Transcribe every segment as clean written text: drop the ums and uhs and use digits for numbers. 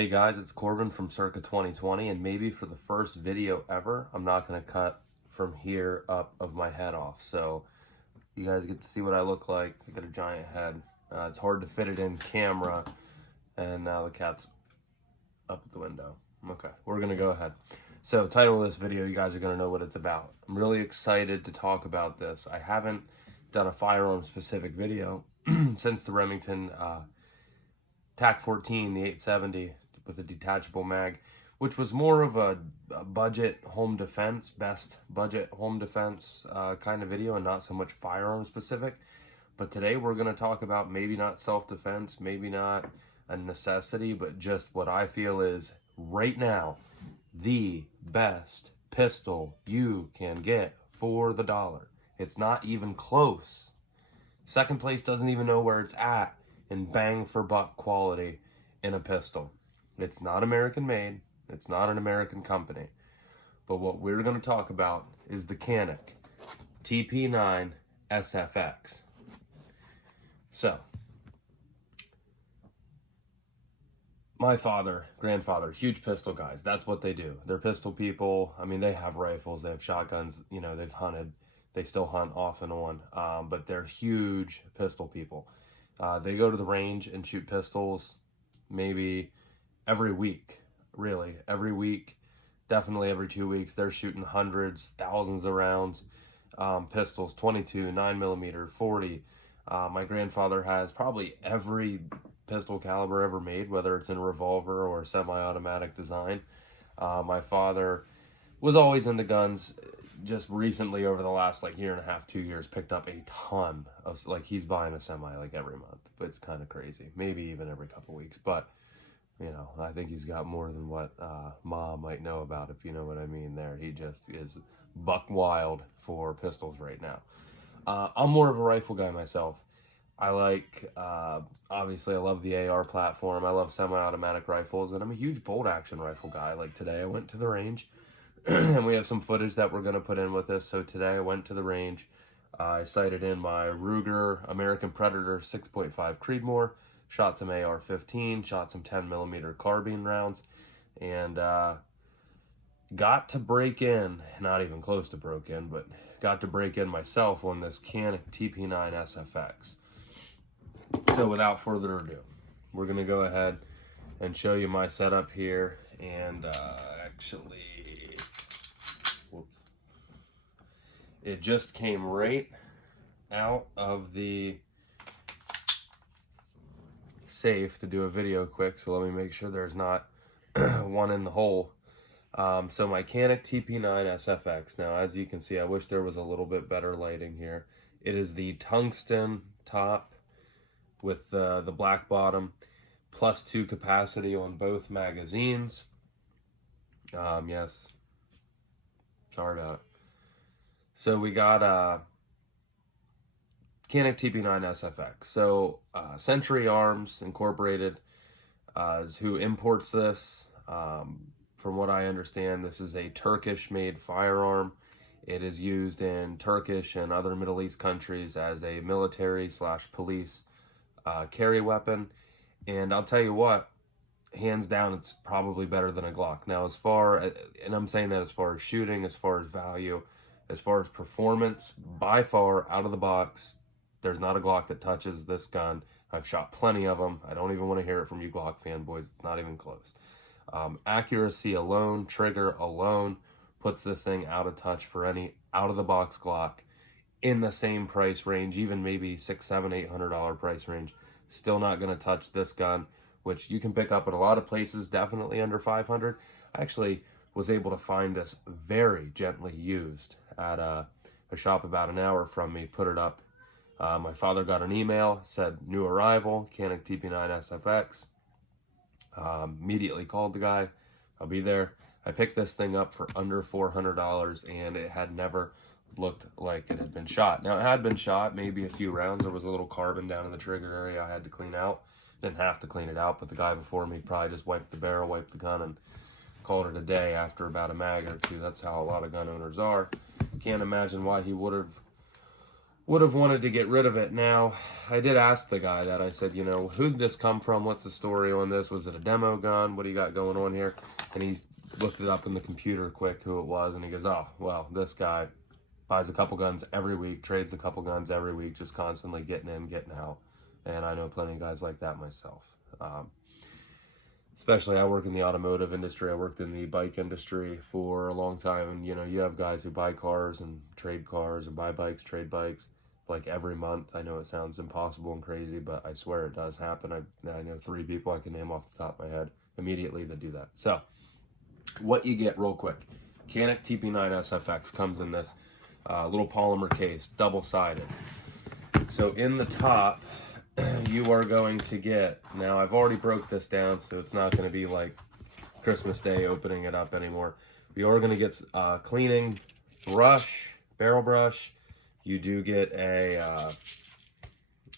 Hey guys, it's Corbin from Circa 2020, and maybe for the first video ever, I'm not going to cut from here up of my head off. So you guys get to see what I look like. I got a giant head. It's hard to fit it in camera, and now the cat's up at the window. Okay, we're going to go ahead. So title of this video, you guys are going to know what it's about. I'm really excited to talk about this. I haven't done a firearm specific video since the Remington TAC 14, the 870 with a detachable mag, which was more of a budget home defense, best budget home defense kind of video, and not so much firearm specific. But today we're going to talk about maybe not self-defense, maybe not a necessity, but just what I feel is right now the best pistol you can get for the dollar. It's not even close. Second place doesn't even know where it's at in bang for buck quality in a pistol. It's not American made. It's not an American company. But what we're going to talk about is the Canik TP9SFX. So, my father, grandfather, huge pistol guys. That's what they do. They're pistol people. I mean, they have rifles, they have shotguns, you know, they've hunted. They still hunt off and on, but they're huge pistol people. They go to the range and shoot pistols maybe every week, really. Every week, definitely every 2 weeks. They're shooting hundreds, thousands of rounds, pistols, 22, 9mm, 40. My grandfather has probably every pistol caliber ever made, whether it's in a revolver or semi-automatic design. My father was always into guns. Just recently, over the last year and a half, 2 years, picked up a ton of, he's buying a semi every month. But it's kind of crazy, maybe even every couple weeks. But you know, I think he's got more than what Mom might know about, if you know what I mean there. He just is buck wild for pistols right now. I'm more of a rifle guy myself. I like, obviously I love the AR platform. I love semi-automatic rifles, and I'm a huge bolt action rifle guy. Like today I went to the range and we have some footage that we're going to put in with this. So today I went to the range. I sighted in my Ruger American Predator 6.5 Creedmoor, shot some AR-15, shot some 10mm carbine rounds, and got to break in, not even close to broke in, but got to break in myself on this Canik TP9SFX. So without further ado, we're going to go ahead and show you my setup here, and actually, whoops, it just came right out of the safe to do a video quick, so let me make sure there's not one in the hole. So my Canik TP9SFX, now as you can see, I wish there was a little bit better lighting here. It is the tungsten top with the black bottom, +2 capacity on both magazines. Yes, sorry about it. So we got Canik TP9SFX. So Century Arms Incorporated is who imports this. From what I understand, this is a Turkish-made firearm. It is used in Turkish and other Middle East countries as a military/police carry weapon. And I'll tell you what, hands down, it's probably better than a Glock. Now, as far as, and I'm saying that as far as shooting, as far as value, as far as performance, by far, out of the box, there's not a Glock that touches this gun. I've shot plenty of them. I don't even want to hear it from you Glock fanboys. It's not even close. Accuracy alone, trigger alone, puts this thing out of touch for any out-of-the-box Glock in the same price range, even maybe $600, $700, $800 price range. Still not going to touch this gun, which you can pick up at a lot of places, definitely under $500. I actually was able to find this very gently used at a shop about an hour from me, put it up. My father got an email, said new arrival, Canik TP9SFX. Immediately called the guy. I'll be there. I picked this thing up for under $400, and it had never looked like it had been shot. Now, it had been shot, maybe a few rounds. There was a little carbon down in the trigger area I had to clean out. Didn't have to clean it out, but the guy before me probably just wiped the barrel, wiped the gun, and called it a day after about a mag or two. That's how a lot of gun owners are. Can't imagine why he would have would have wanted to get rid of it. Now, I did ask the guy that. I said, you know, who'd this come from? What's the story on this? Was it a demo gun? What do you got going on here? And he looked it up in the computer quick who it was, and he goes, oh, well, this guy buys a couple guns every week, trades a couple guns every week, just constantly getting in, getting out. And I know plenty of guys like that myself. Especially, I work in the automotive industry. I worked in the bike industry for a long time, and you know, you have guys who buy cars and trade cars, or buy bikes, trade bikes, like every month. I know it sounds impossible and crazy, but I swear it does happen. I know 3 people I can name off the top of my head immediately that do that. So, what you get real quick, Canik TP9SFX comes in this little polymer case, double-sided. So in the top, you are going to get, now I've already broke this down, so it's not going to be like Christmas Day opening it up anymore. We are going to get cleaning brush, barrel brush. You do get a,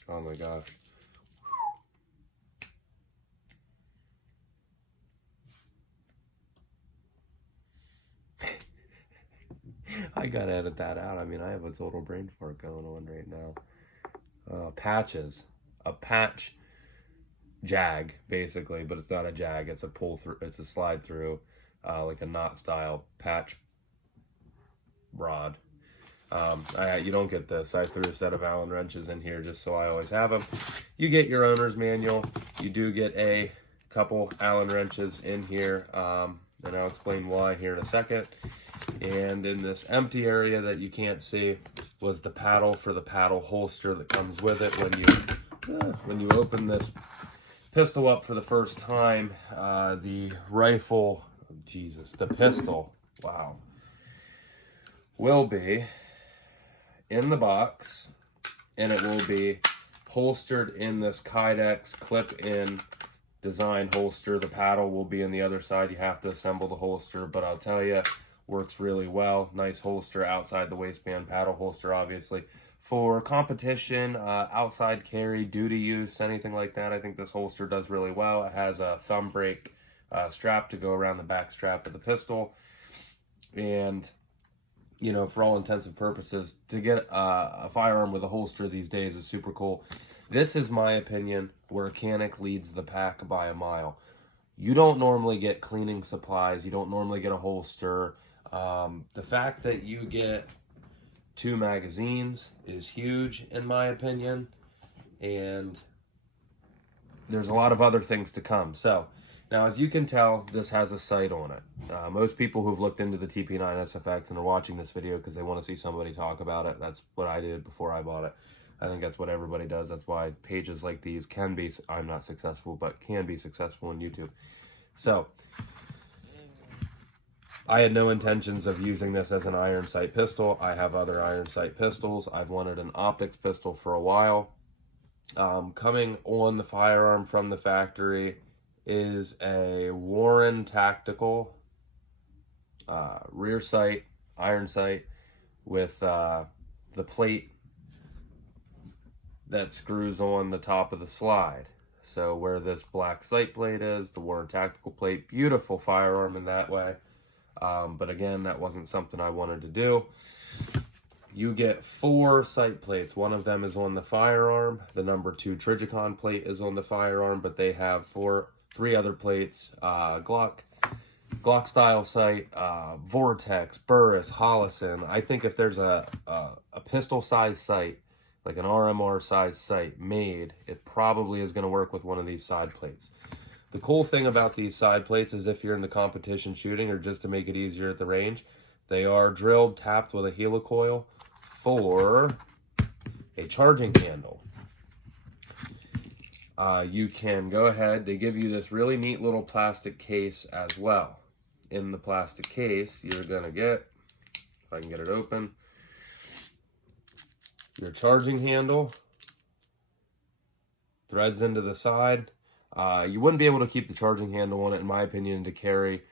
oh my gosh. I gotta edit that out. I mean, I have a total brain fart going on right now. Patches. A patch jag, basically, but it's not a jag, it's a pull through, it's a slide through, like a knot style patch rod. You don't get this. I threw a set of Allen wrenches in here just so I always have them. You get your owner's manual. You do get a couple Allen wrenches in here, and I'll explain why here in a second. And in this empty area that you can't see was the paddle for the paddle holster that comes with it. When you open this pistol up for the first time, the rifle, the pistol, wow, will be in the box, and it will be holstered in this Kydex clip-in design holster. The paddle will be on the other side. You have to assemble the holster, but I'll tell you, works really well. Nice holster outside the waistband, paddle holster, obviously. For competition, outside carry, duty use, anything like that, I think this holster does really well. It has a thumb brake strap to go around the back strap of the pistol. And, you know, for all intents and purposes, to get a firearm with a holster these days is super cool. This is my opinion where Canik leads the pack by a mile. You don't normally get cleaning supplies. You don't normally get a holster. The fact that you get 2 magazines is huge in my opinion, and there's a lot of other things to come. So now, as you can tell, this has a sight on it. Most people who've looked into the TP9SFX and are watching this video because they want to see somebody talk about it, that's what I did before I bought it. I think that's what everybody does. That's why pages like these can be, I'm not successful, but can be successful on YouTube. So I had no intentions of using this as an iron sight pistol. I have other iron sight pistols. I've wanted an optics pistol for a while. Coming on the firearm from the factory is a Warren Tactical rear sight, iron sight, with the plate that screws on the top of the slide. So where this black sight plate is, the Warren Tactical plate, beautiful firearm in that way. But again, that wasn't something I wanted to do. You get 4 sight plates. One of them is on the firearm. The number 2 Trijicon plate is on the firearm, but they have 3 other plates. Glock style sight, Vortex, Burris, Hollison. I think if there's a pistol size sight, like an RMR size sight made, it probably is going to work with one of these side plates. The cool thing about these side plates is if you're into competition shooting or just to make it easier at the range, they are drilled, tapped with a helicoil for a charging handle. You can go ahead, they give you this really neat little plastic case as well. In the plastic case, you're going to get, if I can get it open, your charging handle, threads into the side. You wouldn't be able to keep the charging handle on it, in my opinion, to carry,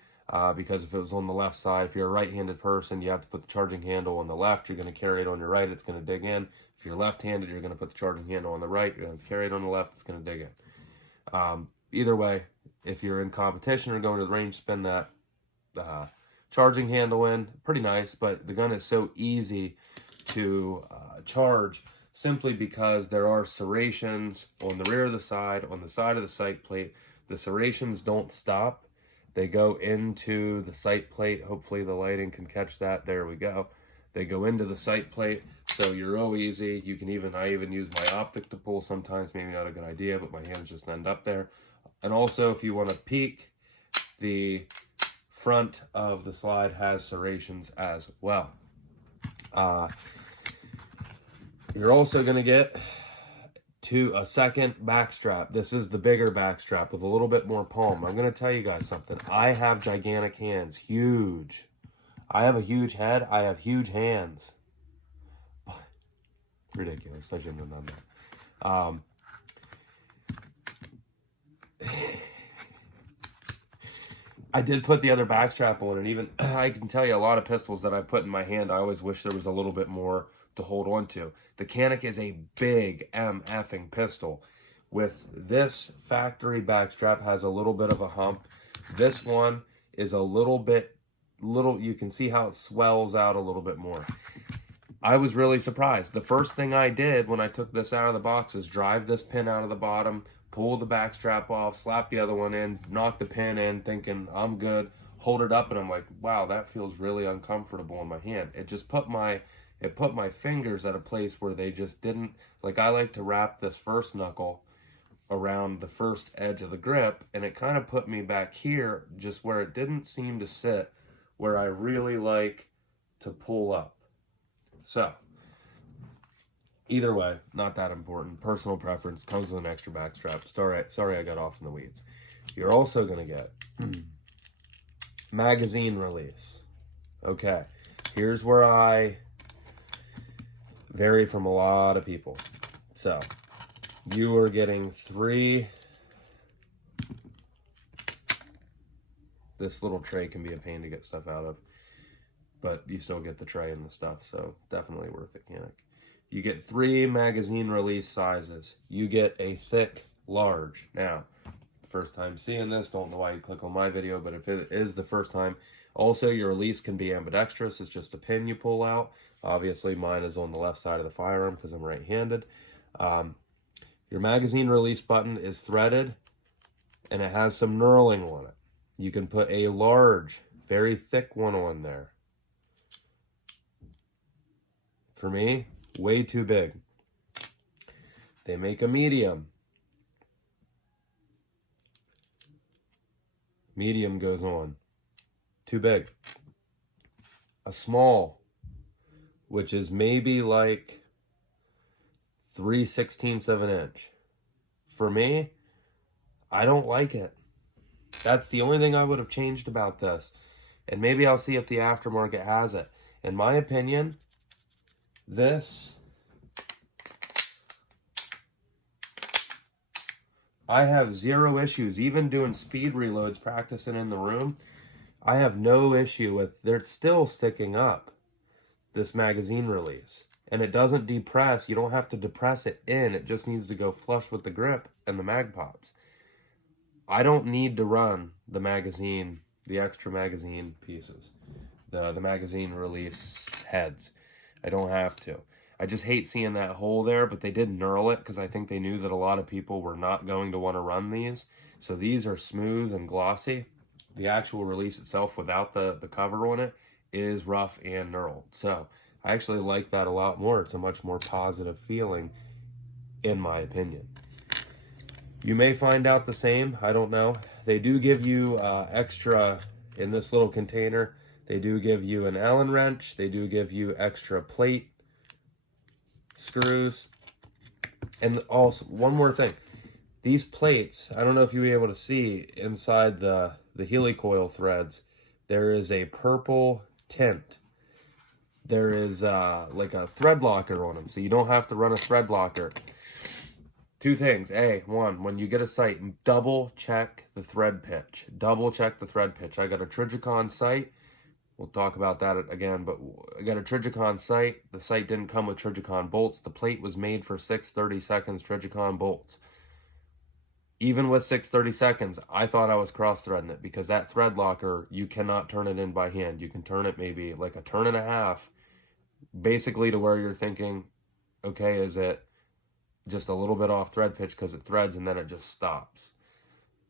because if it was on the left side, if you're a right-handed person, you have to put the charging handle on the left. You're going to carry it on your right, it's going to dig in. If you're left-handed, you're going to put the charging handle on the right. You're going to carry it on the left, it's going to dig in. Either way, if you're in competition or going to the range, spin that charging handle in. Pretty nice, but the gun is so easy to charge, simply because there are serrations on the rear of the side, on the side of the sight plate. The serrations don't stop. They go into the sight plate. Hopefully the lighting can catch that. There we go. They go into the sight plate, so you're real easy. You can even, I even use my optic to pull sometimes, maybe not a good idea, but my hands just end up there. And also, if you want to peek, the front of the slide has serrations as well. You're also going to get a second back strap. This is the bigger back strap with a little bit more palm. I'm going to tell you guys something. I have gigantic hands, huge. I have a huge head. I have huge hands. Ridiculous. I shouldn't have done that. I did put the other back strap on, and even I can tell you a lot of pistols that I've put in my hand, I always wish there was a little bit more to hold on to. The Canik is a big MFing pistol. With this factory back strap has a little bit of a hump. This one is a little, you can see how it swells out a little bit more. I was really surprised. The first thing I did when I took this out of the box is drive this pin out of the bottom, pull the back strap off, slap the other one in, knock the pin in, thinking I'm good, hold it up, and I'm like, wow, that feels really uncomfortable in my hand. It just put my fingers at a place where they just didn't, like, I like to wrap this first knuckle around the first edge of the grip, and it kind of put me back here, just where it didn't seem to sit, where I really like to pull up. So, either way, not that important. Personal preference, comes with an extra back strap. Sorry I got off in the weeds. You're also going to get magazine release. Okay, here's where I vary from a lot of people. So, you are getting 3. This little tray can be a pain to get stuff out of, but you still get the tray and the stuff, so definitely worth it, Canik. You get 3 magazine release sizes. You get a thick, large. Now, first time seeing this, don't know why you click on my video, but if it is the first time, also your release can be ambidextrous. It's just a pin you pull out. Obviously, mine is on the left side of the firearm because I'm right-handed. Your magazine release button is threaded, and it has some knurling on it. You can put a large, very thick one on there. For me, way too big. They make a medium. Medium goes on. Too big. A small, which is maybe like 3/16 of an inch. For me, I don't like it. That's the only thing I would have changed about this. And maybe I'll see if the aftermarket has it. In my opinion, this, I have 0 issues. Even doing speed reloads, practicing in the room, I have no issue with, they're still sticking up, this magazine release. And it doesn't depress. You don't have to depress it in. It just needs to go flush with the grip and the mag pops. I don't need to run the magazine, the extra magazine pieces, the magazine release heads. I don't have to. I just hate seeing that hole there, but they did knurl it because I think they knew that a lot of people were not going to want to run these. So these are smooth and glossy. The actual release itself without the cover on it is rough and knurled. So I actually like that a lot more. It's a much more positive feeling, in my opinion. You may find out the same. I don't know. They do give you extra in this little container. They do give you an Allen wrench. They do give you extra plate screws. And also, one more thing. These plates, I don't know if you'll be able to see inside the helicoil threads, there is a purple tint. There is like a thread locker on them, so you don't have to run a thread locker. 2 things. One, when you get a sight, double check the thread pitch. Double check the thread pitch. I got a Trijicon sight. We'll talk about that again, but I got a Trijicon sight. The sight didn't come with Trijicon bolts. The plate was made for 6/32 Trijicon bolts. Even with 6/32, I thought I was cross-threading it because that thread locker, you cannot turn it in by hand. You can turn it maybe like a turn and a half, basically to where you're thinking, okay, is it just a little bit off thread pitch because it threads and then it just stops?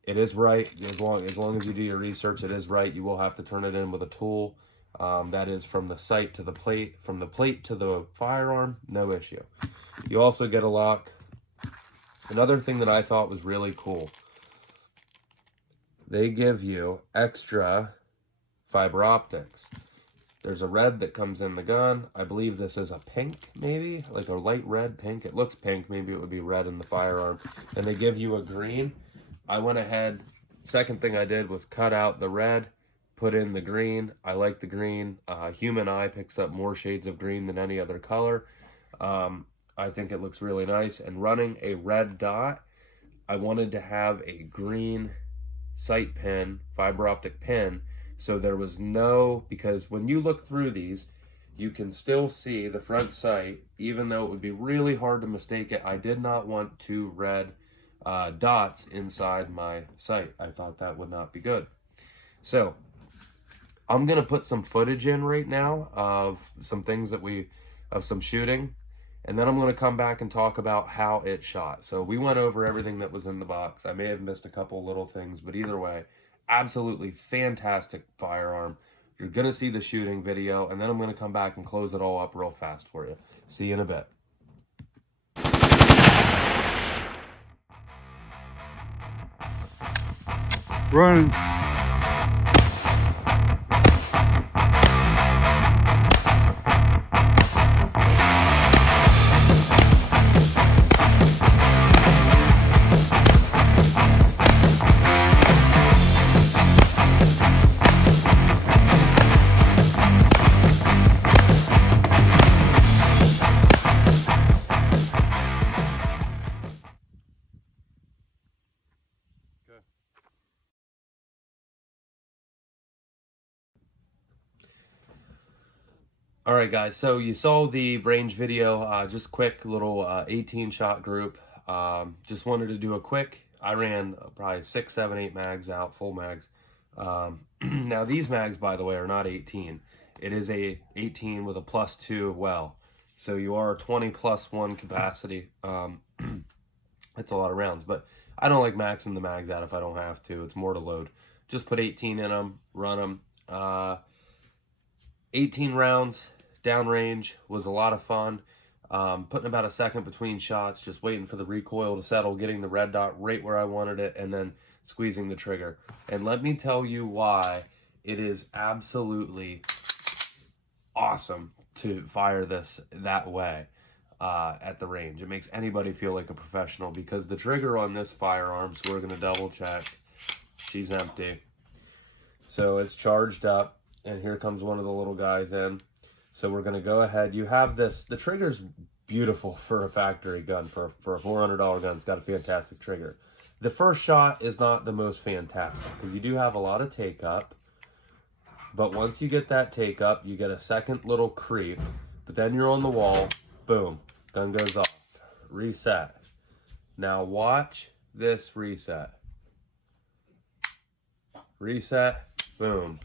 It is right. As long as you do your research, it is right. You will have to turn it in with a tool. That is from the sight to the plate, from the plate to the firearm, no issue. You also get a lock. Another thing that I thought was really cool, they give you extra fiber optics. There's a red that comes in the gun. I believe this is a pink, maybe, like a light red, pink. It looks pink. Maybe it would be red in the firearm. And they give you a green. I went ahead, second thing I did was cut out the red, put in the green. I like the green. Human eye picks up more shades of green than any other color. I think it looks really nice. And running a red dot, I wanted to have a green sight pin, fiber optic pin, so there was no, because when you look through these, you can still see the front sight, even though it would be really hard to mistake it. I did not want two red dots inside my sight. I thought that would not be good. So I'm gonna put some footage in right now of some things of some shooting, and then I'm gonna come back and talk about how it shot. So we went over everything that was in the box. I may have missed a couple little things, but either way, absolutely fantastic firearm. You're gonna see the shooting video, and then I'm gonna come back and close it all up real fast for you. See you in a bit. Running. All right, guys, so you saw the range video, just quick little 18 shot group. Just wanted to do a quick, I ran probably 6, 7, 8 mags out, full mags. Now these mags, by the way, are not 18. It is a 18 with a +2 well. So you are 20 +1 capacity. It's a lot of rounds, but I don't like maxing the mags out if I don't have to. It's more to load. Just put 18 in them, run them. 18 rounds, downrange, was a lot of fun. Putting about a second between shots, just waiting for the recoil to settle, getting the red dot right where I wanted it, and then squeezing the trigger. And let me tell you why it is absolutely awesome to fire this that way at the range. It makes anybody feel like a professional, because the trigger on this firearm, so we're going to double check, she's empty. So it's charged up. And here comes one of the little guys in. So we're going to go ahead. You have this. The trigger's beautiful for a factory gun. For a $400 gun, it's got a fantastic trigger. The first shot is not the most fantastic, because you do have a lot of take up. But once you get that take up, you get a second little creep. But then you're on the wall. Boom. Gun goes off. Reset. Now watch this reset. Reset. Boom.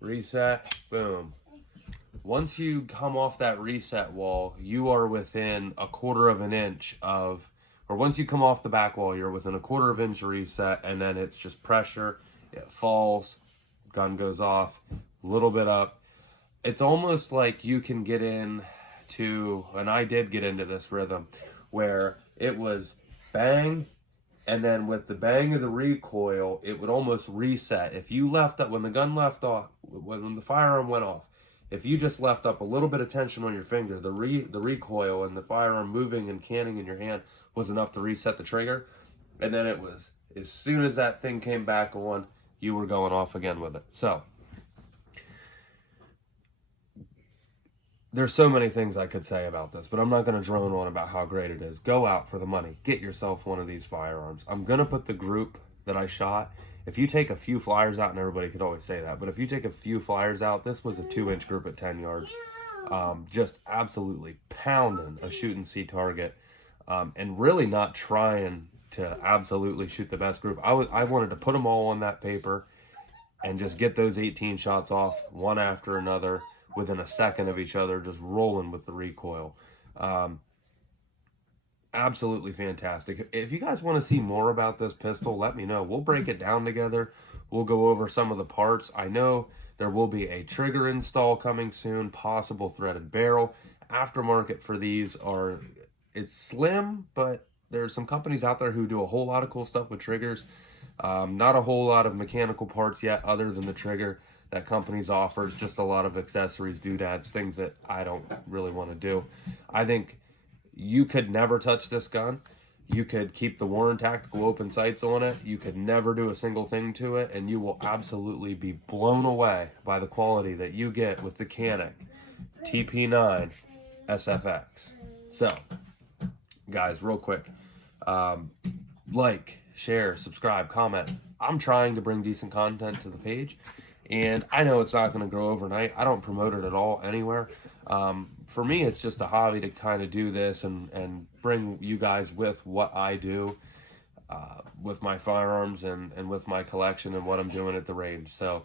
Reset, boom. Once you come off that reset wall, you are within a quarter of an inch of, or once you come off the back wall, you're within a quarter of an inch reset, and then it's just pressure, it falls, gun goes off, a little bit up. It's almost like you can get in to, and I did get into this rhythm, where it was bang, and then with the bang of the recoil, it would almost reset. If you left up, when the gun left off, when the firearm went off, if you just left up a little bit of tension on your finger, the recoil and the firearm moving and canning in your hand was enough to reset the trigger. And then it was, as soon as that thing came back on, you were going off again with it. So there's so many things I could say about this, but I'm not going to drone on about how great it is. Go out for the money. Get yourself one of these firearms. I'm going to put the group that I shot. If you take a few flyers out, and everybody could always say that, but if you take a few flyers out, this was a 2-inch group at 10 yards. Just absolutely pounding a shoot and see target, and really not trying to absolutely shoot the best group. I wanted to put them all on that paper and just get those 18 shots off one after another within a second of each other, just rolling with the recoil. Absolutely fantastic. If you guys want to see more about this pistol, let me know. We'll break it down together. We'll go over some of the parts. I know there will be a trigger install coming soon, possible threaded barrel. Aftermarket for these are, it's slim, but there's some companies out there who do a whole lot of cool stuff with triggers. Not a whole lot of mechanical parts yet other than the trigger that companies offers, just a lot of accessories, doodads, things that I don't really want to do. I think you could never touch this gun. You could keep the Warren Tactical open sights on it. You could never do a single thing to it, and you will absolutely be blown away by the quality that you get with the Canik TP9SFX. So, guys, real quick, like, share, subscribe, comment. I'm trying to bring decent content to the page, and I know it's not going to grow overnight. I don't promote it at all anywhere. For me, it's just a hobby to kind of do this and bring you guys with what I do with my firearms and with my collection and what I'm doing at the range. So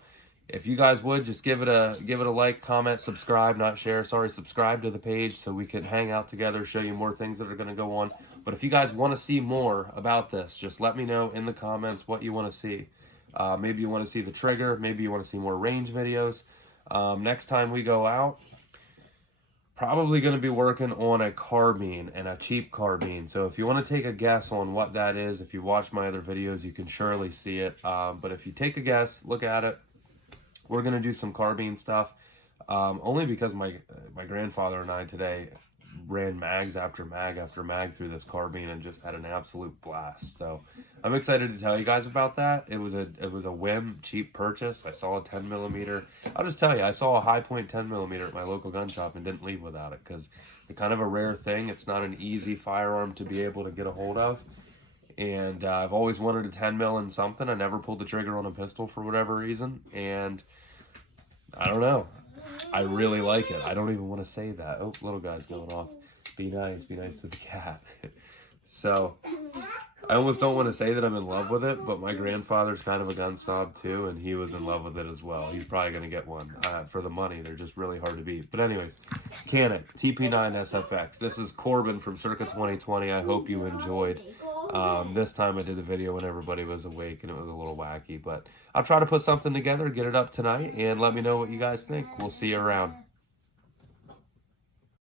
if you guys would just give it a like, comment, subscribe, not share, sorry, subscribe to the page so we can hang out together, show you more things that are going to go on. But if you guys want to see more about this, just let me know in the comments what you want to see. Maybe you want to see the trigger, maybe you want to see more range videos. Next time we go out, probably going to be working on a carbine, and a cheap carbine. So if you want to take a guess on what that is, if you watch my other videos, you can surely see it. But if you take a guess, look at it. We're going to do some carbine stuff, only because my grandfather and I today ran mags after mag after mag through this carbine and just had an absolute blast. So I'm excited to tell you guys about that. It was a whim, cheap purchase. I saw a 10mm. I'll just tell you, I saw a high point 10mm at my local gun shop and didn't leave without it, because it's kind of a rare thing. It's not an easy firearm to be able to get a hold of. And I've always wanted a 10mm in something. I never pulled the trigger on a pistol for whatever reason. And I don't know. I really like it. I don't even want to say that. Oh, little guy's going off. Be nice to the cat. So, I almost don't want to say that I'm in love with it, but my grandfather's kind of a gun snob too, and he was in love with it as well. He's probably going to get one for the money. They're just really hard to beat. But anyways, Canik TP9SFX. This is Corbin from Circa 2020. I hope you enjoyed. This time I did the video when everybody was awake and it was a little wacky, but I'll try to put something together, get it up tonight, and let me know what you guys think. We'll see you around.